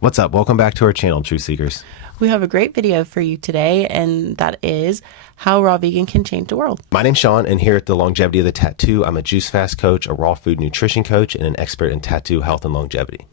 What's up? Welcome back to our channel, Truth Seekers. We have a great video for you today, and that is how raw vegan can change the world. My name's Sean, and here at the Longevity of the Tattoo, I'm a juice fast coach, a raw food nutrition coach, and an expert in tattoo health and longevity.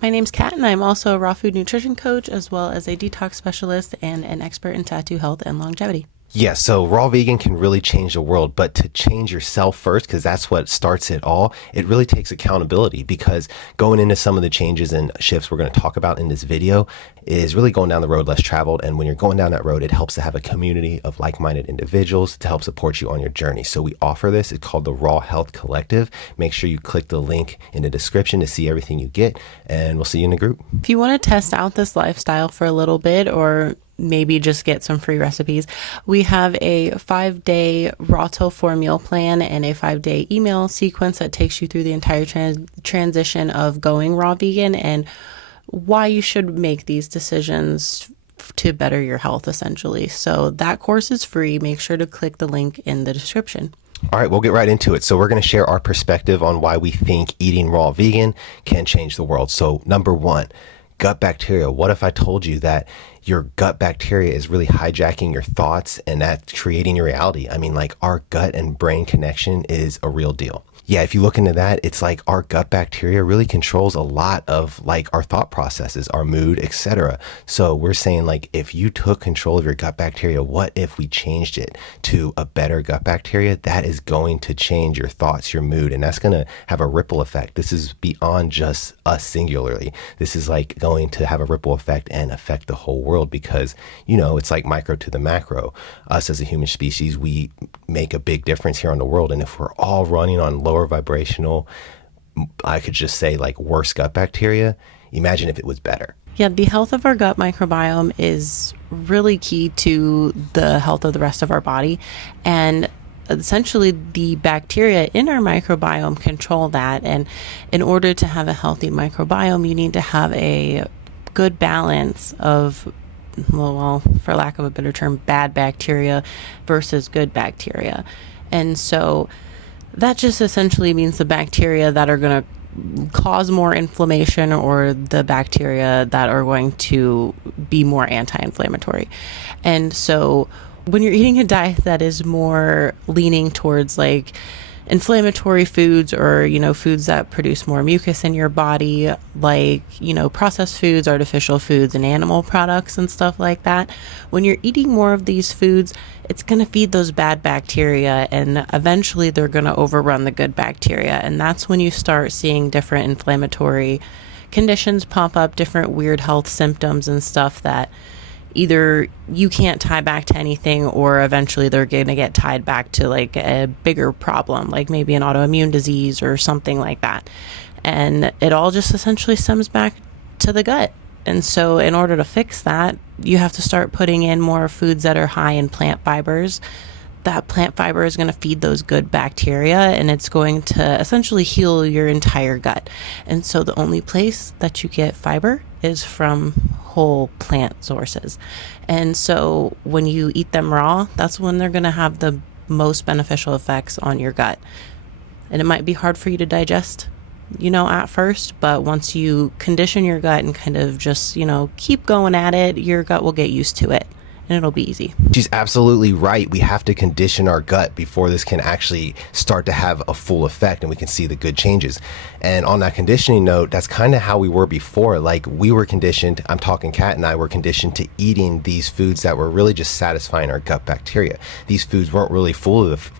My name's Kat, and I'm also a raw food nutrition coach, as well as a detox specialist and an expert in tattoo health and longevity. Yeah, so raw vegan can really change the world, but to change yourself first, because that's what starts it all, it really takes accountability, because going into some of the changes and shifts we're going to talk about in this video is really going down the road less traveled. And when you're going down that road, it helps to have a community of like-minded individuals to help support you on your journey. So we offer this. It's called the Raw Health Collective. Make sure you click the link in the description to see everything you get, and we'll see you in the group. If you want to test out this lifestyle for a little bit, or maybe just get some free recipes, we have a 5-day raw tofu meal plan and a 5-day email sequence that takes you through the entire transition of going raw vegan and why you should make these decisions to better your health, essentially. So that course is free. Make sure to click the link in the description. All right, we'll get right into it. So we're going to share our perspective on why we think eating raw vegan can change the world. So number one, gut bacteria. What if I told you that your gut bacteria is really hijacking your thoughts and that's creating your reality? I mean, like, our gut and brain connection is a real deal. Yeah, if you look into that, it's like our gut bacteria really controls a lot of like our thought processes, our mood, etc. So we're saying, like, if you took control of your gut bacteria, what if we changed it to a better gut bacteria? That is going to change your thoughts, your mood, and that's going to have a ripple effect. This is beyond just us singularly. This is like going to have a ripple effect and affect the whole world, because, you know, it's like micro to the macro. Us as a human species, we make a big difference here on the world. And if we're all running on lower vibrational, I could just say like worse gut bacteria, imagine if it was better. Yeah, the health of our gut microbiome is really key to the health of the rest of our body. And essentially the bacteria in our microbiome control that. And in order to have a healthy microbiome, you need to have a good balance of, well, for lack of a better term, bad bacteria versus good bacteria. And so that just essentially means the bacteria that are going to cause more inflammation, or the bacteria that are going to be more anti-inflammatory. And so when you're eating a diet that is more leaning towards like inflammatory foods, or, you know, foods that produce more mucus in your body, like, you know, processed foods, artificial foods, and animal products and stuff like that, when you're eating more of these foods, it's going to feed those bad bacteria, and eventually they're going to overrun the good bacteria. And that's when you start seeing different inflammatory conditions pop up, different weird health symptoms and stuff that either you can't tie back to anything, or eventually they're going to get tied back to like a bigger problem, like maybe an autoimmune disease or something like that. And it all just essentially stems back to the gut. And so in order to fix that, you have to start putting in more foods that are high in plant fibers. That plant fiber is going to feed those good bacteria, and it's going to essentially heal your entire gut. And so the only place that you get fiber is from whole plant sources. And so when you eat them raw, that's when they're going to have the most beneficial effects on your gut. And it might be hard for you to digest, you know, at first, but once you condition your gut and kind of just, you know, keep going at it, your gut will get used to it. And it'll be easy. She's absolutely right. We have to condition our gut before this can actually start to have a full effect and we can see the good changes. And on that conditioning note, that's kind of how we were before. Like, we were conditioned, I'm talking Kat and I were conditioned to eating these foods that were really just satisfying our gut bacteria. These foods weren't really full of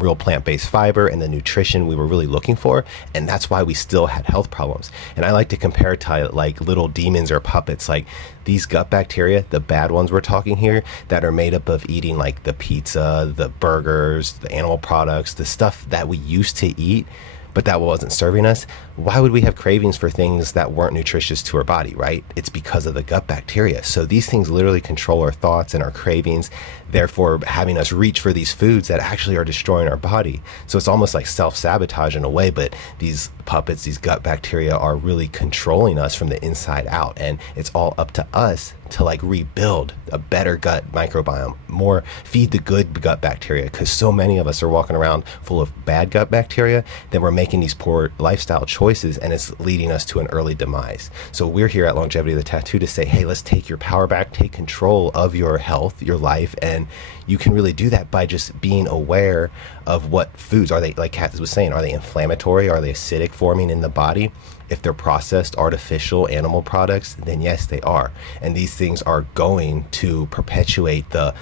real plant-based fiber and the nutrition we were really looking for, and that's why we still had health problems. And I like to compare it to like little demons or puppets. Like, these gut bacteria, the bad ones we're talking here, that are made up of eating like the pizza, the burgers, the animal products, the stuff that we used to eat but that wasn't serving us, why would we have cravings for things that weren't nutritious to our body, right? It's because of the gut bacteria. So these things literally control our thoughts and our cravings, therefore having us reach for these foods that actually are destroying our body. So it's almost like self-sabotage in a way, but these puppets, these gut bacteria are really controlling us from the inside out. And it's all up to us to like rebuild a better gut microbiome, more feed the good gut bacteria, because so many of us are walking around full of bad gut bacteria, then we're making these poor lifestyle choices choices, and it's leading us to an early demise. So we're here at Longevity of the Tattoo to say, hey, let's take your power back, take control of your health, your life, and you can really do that by just being aware of what foods are they, like Kat was saying, are they inflammatory, are they acidic forming in the body? If they're processed artificial animal products, then yes, they are. And these things are going to perpetuate the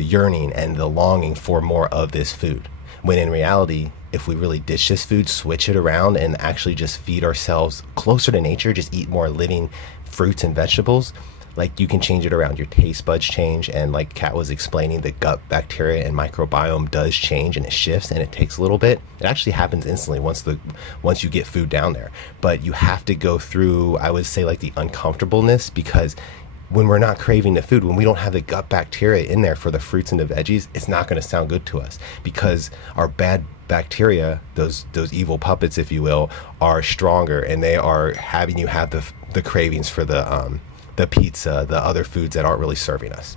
yearning and the longing for more of this food. When in reality, if we really ditch this food, switch it around, and actually just feed ourselves closer to nature, just eat more living fruits and vegetables, like you can change it around. Your taste buds change, and like Kat was explaining, the gut bacteria and microbiome does change, and it shifts, and it takes a little bit. It actually happens instantly once you get food down there. But you have to go through, I would say, like the uncomfortableness, because when we're not craving the food, when we don't have the gut bacteria in there for the fruits and the veggies, it's not going to sound good to us, because our bad bacteria, those evil puppets, if you will, are stronger, and they are having you have the cravings for the pizza, the other foods that aren't really serving us.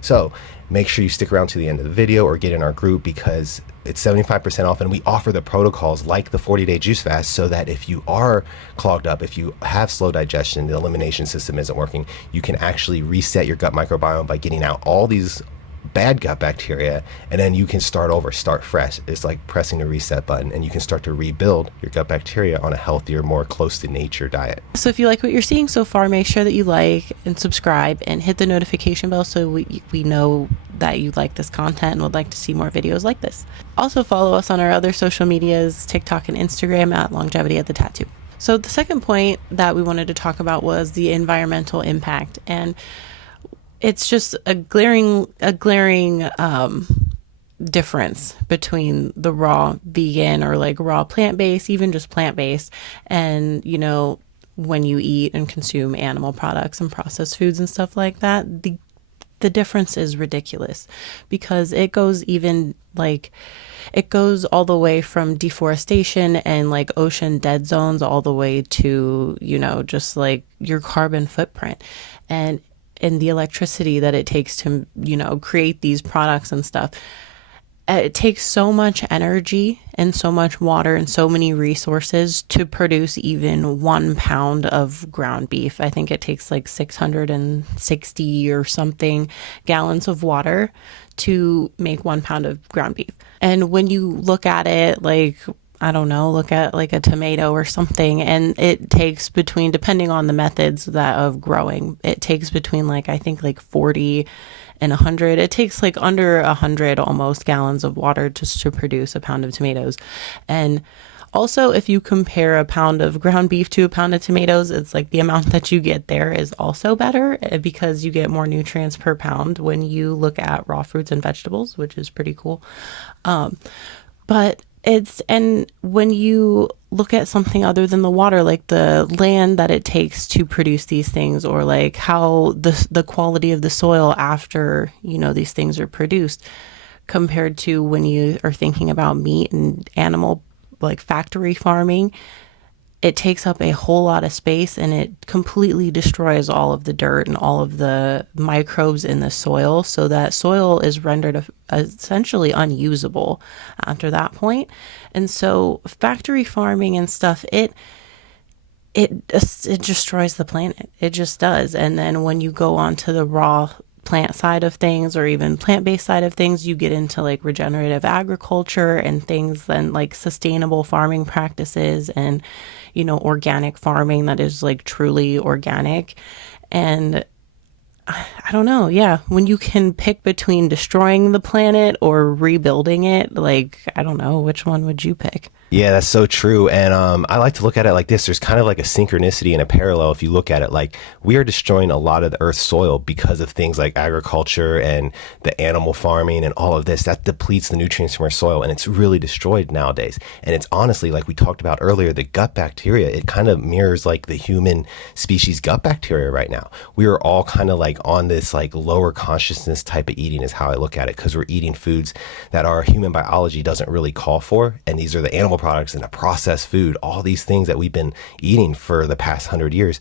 So make sure you stick around to the end of the video or get in our group, because it's 75% off, and we offer the protocols like the 40-day juice fast, so that if you are clogged up, if you have slow digestion, the elimination system isn't working, you can actually reset your gut microbiome by getting out all these bad gut bacteria, and then you can start over, start fresh. It's like pressing the reset button, and you can start to rebuild your gut bacteria on a healthier, more close to nature diet. So if you like what you're seeing so far, make sure that you like and subscribe and hit the notification bell so we know that you like this content and would like to see more videos like this. Also follow us on our other social medias, TikTok and Instagram at Longevity at the Tattoo. So the second point that we wanted to talk about was the environmental impact, and it's just a glaring difference between the raw vegan or like raw plant-based, even just plant-based, and when you eat and consume animal products and processed foods and stuff like that, the difference is ridiculous, because it goes all the way from deforestation and like ocean dead zones all the way to just like your carbon footprint and the electricity that it takes to create these products and stuff. It takes so much energy and so much water and so many resources to produce even 1 pound of ground beef. I think it takes like 660 or something gallons of water to make 1 pound of ground beef. And when you look at it, like, I don't know, look at like a tomato or something, and it takes between, depending on the methods of growing, it takes between I think 40 and 100. It takes like under 100 almost gallons of water just to produce a pound of tomatoes. And also, if you compare a pound of ground beef to a pound of tomatoes, it's like the amount that you get there is also better, because you get more nutrients per pound when you look at raw fruits and vegetables, which is pretty cool. And when you look at something other than the water, like the land that it takes to produce these things, or like how the quality of the soil after, these things are produced, compared to when you are thinking about meat and animal, like factory farming, it takes up a whole lot of space, and it completely destroys all of the dirt and all of the microbes in the soil, so that soil is rendered essentially unusable after that point. And so factory farming and stuff, it destroys the planet. It just does. And then when you go on to the raw plant side of things, or even plant-based side of things, you get into like regenerative agriculture and things, and like sustainable farming practices, and organic farming that is like truly organic. And I don't know, yeah, when you can pick between destroying the planet or rebuilding it, like, I don't know, which one would you pick? Yeah, that's so true. And I like to look at it like this. There's kind of like a synchronicity and a parallel if you look at it. Like, we are destroying a lot of the Earth's soil because of things like agriculture and the animal farming and all of this. That depletes the nutrients from our soil, and it's really destroyed nowadays. And it's honestly, like we talked about earlier, the gut bacteria, it kind of mirrors like the human species gut bacteria right now. We are all kind of like on this like lower consciousness type of eating is how I look at it, because we're eating foods that our human biology doesn't really call for. And these are the animal products and the processed food, all these things that we've been eating for the past 100 years.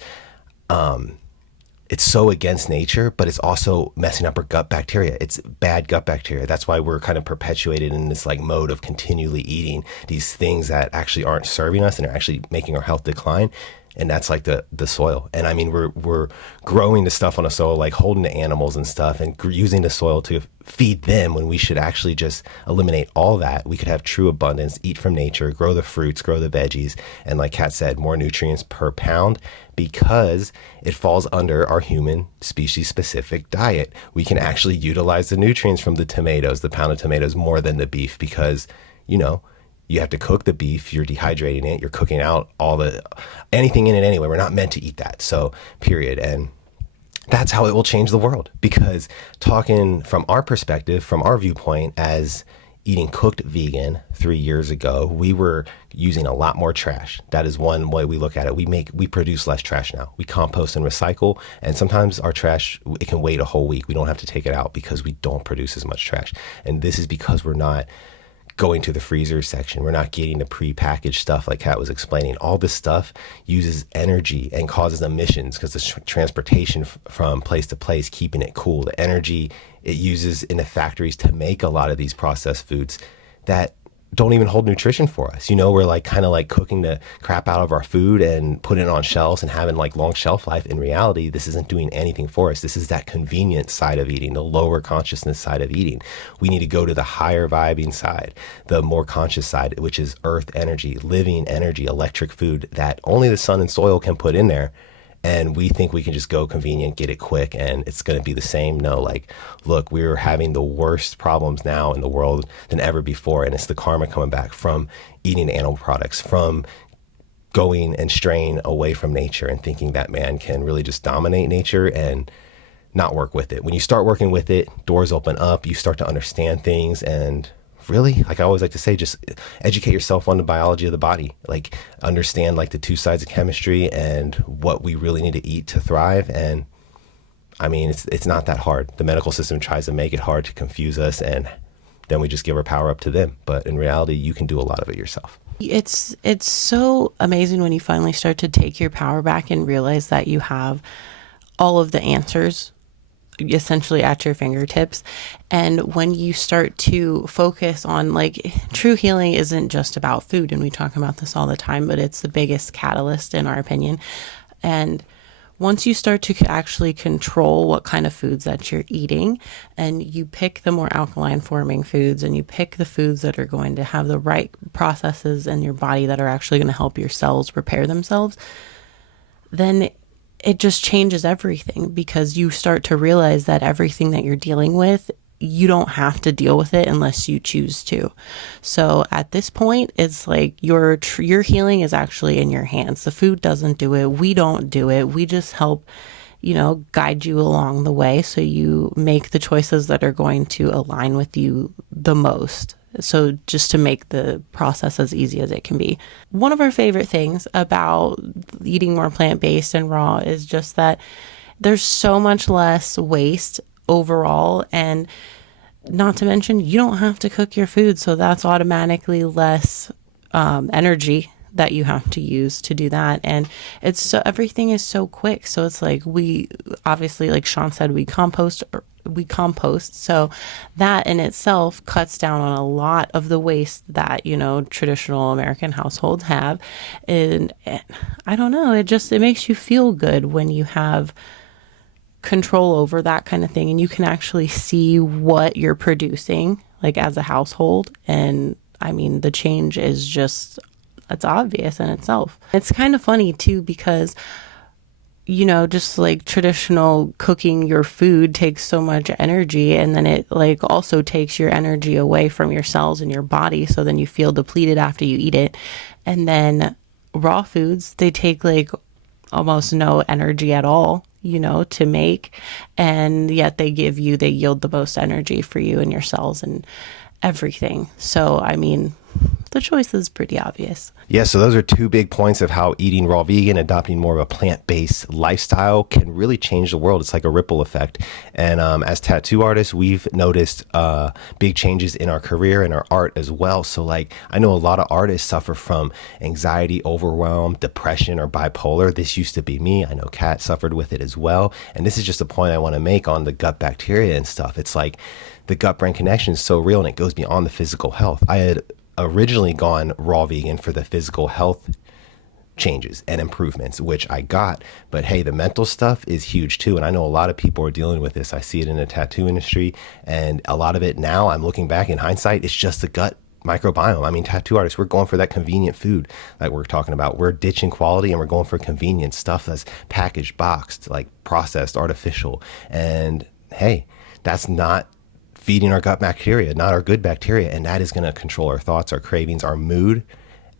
it's so against nature, but it's also messing up our gut bacteria. It's bad gut bacteria. That's why we're kind of perpetuated in this like mode of continually eating these things that actually aren't serving us and are actually making our health decline. And that's like the soil. And I mean, we're growing the stuff on the soil, like holding the animals and stuff, and using the soil to feed them when we should actually just eliminate all that. We could have true abundance, eat from nature, grow the fruits, grow the veggies, and like Kat said, more nutrients per pound, because it falls under our human species specific diet. We can actually utilize the nutrients from the tomatoes, the pound of tomatoes, more than the beef, because, you know, you have to cook the beef, you're dehydrating it, you're cooking out anything in it anyway. We're not meant to eat that. So period. And that's how it will change the world, because talking from our perspective, from our viewpoint as eating cooked vegan 3 years ago, we were using a lot more trash. That is one way we look at it. We produce less trash now. We compost and recycle, and sometimes our trash, it can wait a whole week. We don't have to take it out because we don't produce as much trash. And this is because we're not going to the freezer section. We're not getting the pre-packaged stuff like Kat was explaining. All this stuff uses energy and causes emissions because the transportation from place to place, keeping it cool, the energy it uses in the factories to make a lot of these processed foods that don't even hold nutrition for us. You know, we're like kind of like cooking the crap out of our food and putting it on shelves and having like long shelf life. In reality, this isn't doing anything for us. This is that convenient side of eating, the lower consciousness side of eating. We need to go to the higher vibing side, the more conscious side, which is earth energy, living energy, electric food that only the sun and soil can put in there. And we think we can just go convenient, get it quick, and it's going to be the same. No, like, look, we're having the worst problems now in the world than ever before. And it's the karma coming back from eating animal products, from going and straying away from nature and thinking that man can really just dominate nature and not work with it. When you start working with it, doors open up, you start to understand things, and really, like I always like to say, just educate yourself on the biology of the body, like understand like the two sides of chemistry and what we really need to eat to thrive. And I mean, it's not that hard. The medical system tries to make it hard to confuse us, and then we just give our power up to them. But in reality, you can do a lot of it yourself. It's so amazing when you finally start to take your power back and realize that you have all of the answers essentially at your fingertips. And when you start to focus on, like, true healing isn't just about food, and we talk about this all the time, but it's the biggest catalyst in our opinion. And once you start to actually control what kind of foods that you're eating, and you pick the more alkaline forming foods, and you pick the foods that are going to have the right processes in your body that are actually going to help your cells repair themselves, then it just changes everything, because you start to realize that everything that you're dealing with, you don't have to deal with it unless you choose to. So at this point, it's like your healing is actually in your hands. The food doesn't do it. We don't do it. We just help, guide you along the way, so you make the choices that are going to align with you the most. So just to make the process as easy as it can be. One of our favorite things about eating more plant-based and raw is just that there's so much less waste overall, and not to mention, you don't have to cook your food, so that's automatically less energy that you have to use to do that. And it's so, everything is so quick. So it's like, we obviously, like Sean said, we compost. So that in itself cuts down on a lot of the waste that, traditional American households have. And I don't know, it makes you feel good when you have control over that kind of thing, and you can actually see what you're producing, like, as a household. And I mean, the change is just, it's obvious in itself. It's kind of funny too, because just like traditional cooking your food takes so much energy, and then it like also takes your energy away from your cells in your body, so then you feel depleted after you eat it. And then raw foods, they take like almost no energy at all, to make, and yet they yield the most energy for you and your cells and everything. So I mean, the choice is pretty obvious. Yeah, so those are two big points of how eating raw vegan, adopting more of a plant-based lifestyle can really change the world. It's like a ripple effect. And as tattoo artists, we've noticed big changes in our career and our art as well. So like, I know a lot of artists suffer from anxiety, overwhelm, depression, or bipolar. This used to be me. I know Kat suffered with it as well. And this is just a point I want to make on the gut bacteria and stuff. It's like the gut-brain connection is so real and it goes beyond the physical health. I had originally gone raw vegan for the physical health changes and improvements, which I got. But hey, the mental stuff is huge too. And I know a lot of people are dealing with this. I see it in the tattoo industry, and a lot of it now, I'm looking back in hindsight, it's just the gut microbiome. I mean, tattoo artists, we're going for that convenient food that we're talking about. We're ditching quality and we're going for convenience stuff that's packaged, boxed, like processed, artificial. And hey, that's not feeding our gut bacteria, not our good bacteria. And that is going to control our thoughts, our cravings, our mood.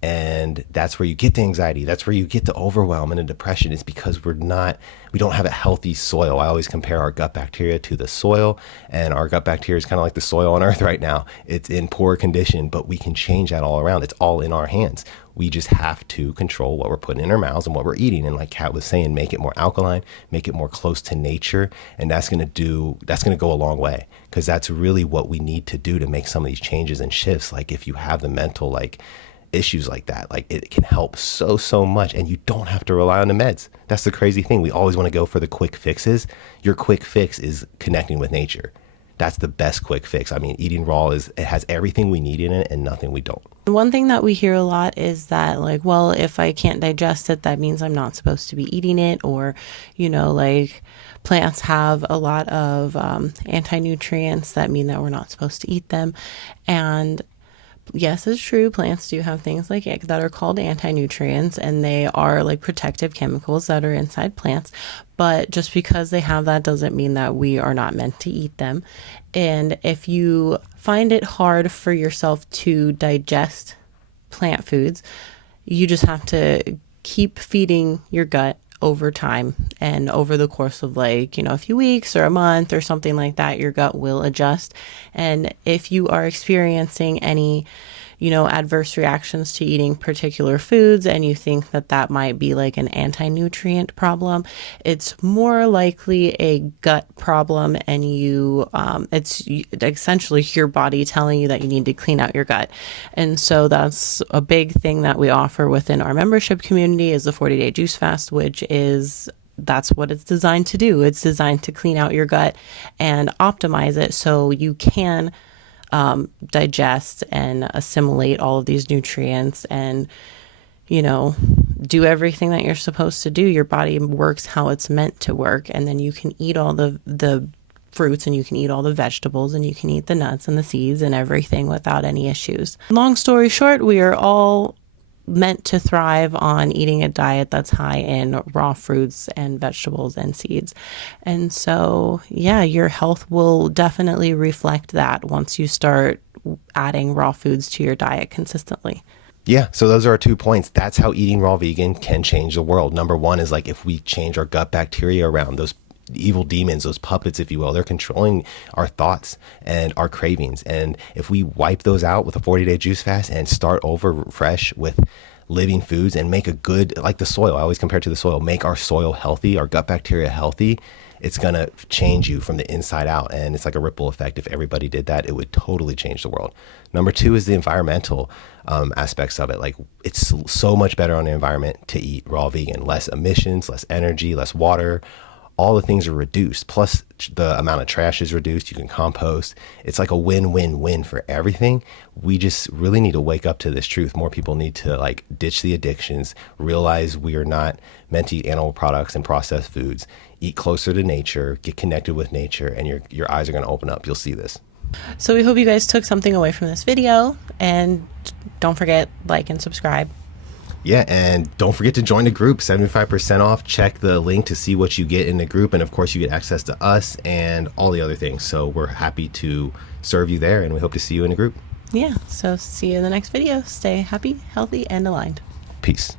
And that's where you get the anxiety. That's where you get the overwhelm and the depression, is because we don't have a healthy soil. I always compare our gut bacteria to the soil, and our gut bacteria is kind of like the soil on earth right now. It's in poor condition, but we can change that all around. It's all in our hands. We just have to control what we're putting in our mouths and what we're eating. And like Kat was saying, make it more alkaline, make it more close to nature. And that's going to go a long way, because that's really what we need to do to make some of these changes and shifts. Like if you have the mental, like issues like that, like it can help so much, and you don't have to rely on the meds. That's the crazy thing. We always want to go for the quick fixes. Your quick fix is connecting with nature. That's the best quick fix. I mean, eating raw it has everything we need in it and nothing we don't. One thing that we hear a lot is that, like, well, if I can't digest it, that means I'm not supposed to be eating it. Or, like plants have a lot of anti-nutrients that mean that we're not supposed to eat them. And yes, it's true. Plants do have things like that are called anti-nutrients, and they are like protective chemicals that are inside plants. But just because they have that doesn't mean that we are not meant to eat them. And if you find it hard for yourself to digest plant foods, you just have to keep feeding your gut over time, and over the course of a few weeks or a month or something like that, your gut will adjust. And if you are experiencing any adverse reactions to eating particular foods, and you think that that might be like an anti-nutrient problem, it's more likely a gut problem, and it's essentially your body telling you that you need to clean out your gut. And so that's a big thing that we offer within our membership community, is the 40-day juice fast, that's what it's designed to do. It's designed to clean out your gut and optimize it so you can digest and assimilate all of these nutrients and, do everything that you're supposed to do. Your body works how it's meant to work. And then you can eat all the fruits, and you can eat all the vegetables, and you can eat the nuts and the seeds and everything without any issues. Long story short, we are all meant to thrive on eating a diet that's high in raw fruits and vegetables and seeds. And so, yeah, your health will definitely reflect that once you start adding raw foods to your diet consistently. Yeah, so those are our 2 points. That's how eating raw vegan can change the world. Number one is like if we change our gut bacteria around, those evil demons, those puppets, if you will, they're controlling our thoughts and our cravings. And if we wipe those out with a 40-day juice fast and start over fresh with living foods and make a good, like the soil, I always compare it to the soil, make our soil healthy, our gut bacteria healthy, it's going to change you from the inside out. And it's like a ripple effect. If everybody did that, it would totally change the world. Number two is the environmental aspects of it. Like it's so much better on the environment to eat raw vegan, less emissions, less energy, less water. All the things are reduced. Plus the amount of trash is reduced. You can compost. It's like a win-win-win for everything. We just really need to wake up to this truth. More people need to like ditch the addictions, realize we are not meant to eat animal products and processed foods, eat closer to nature, get connected with nature, and your eyes are going to open up. You'll see this. So we hope you guys took something away from this video, and don't forget, like and subscribe. Yeah, and don't forget to join the group, 75% off. Check the link to see what you get in the group. And of course, you get access to us and all the other things. So we're happy to serve you there, and we hope to see you in the group. Yeah, so see you in the next video. Stay happy, healthy, and aligned. Peace.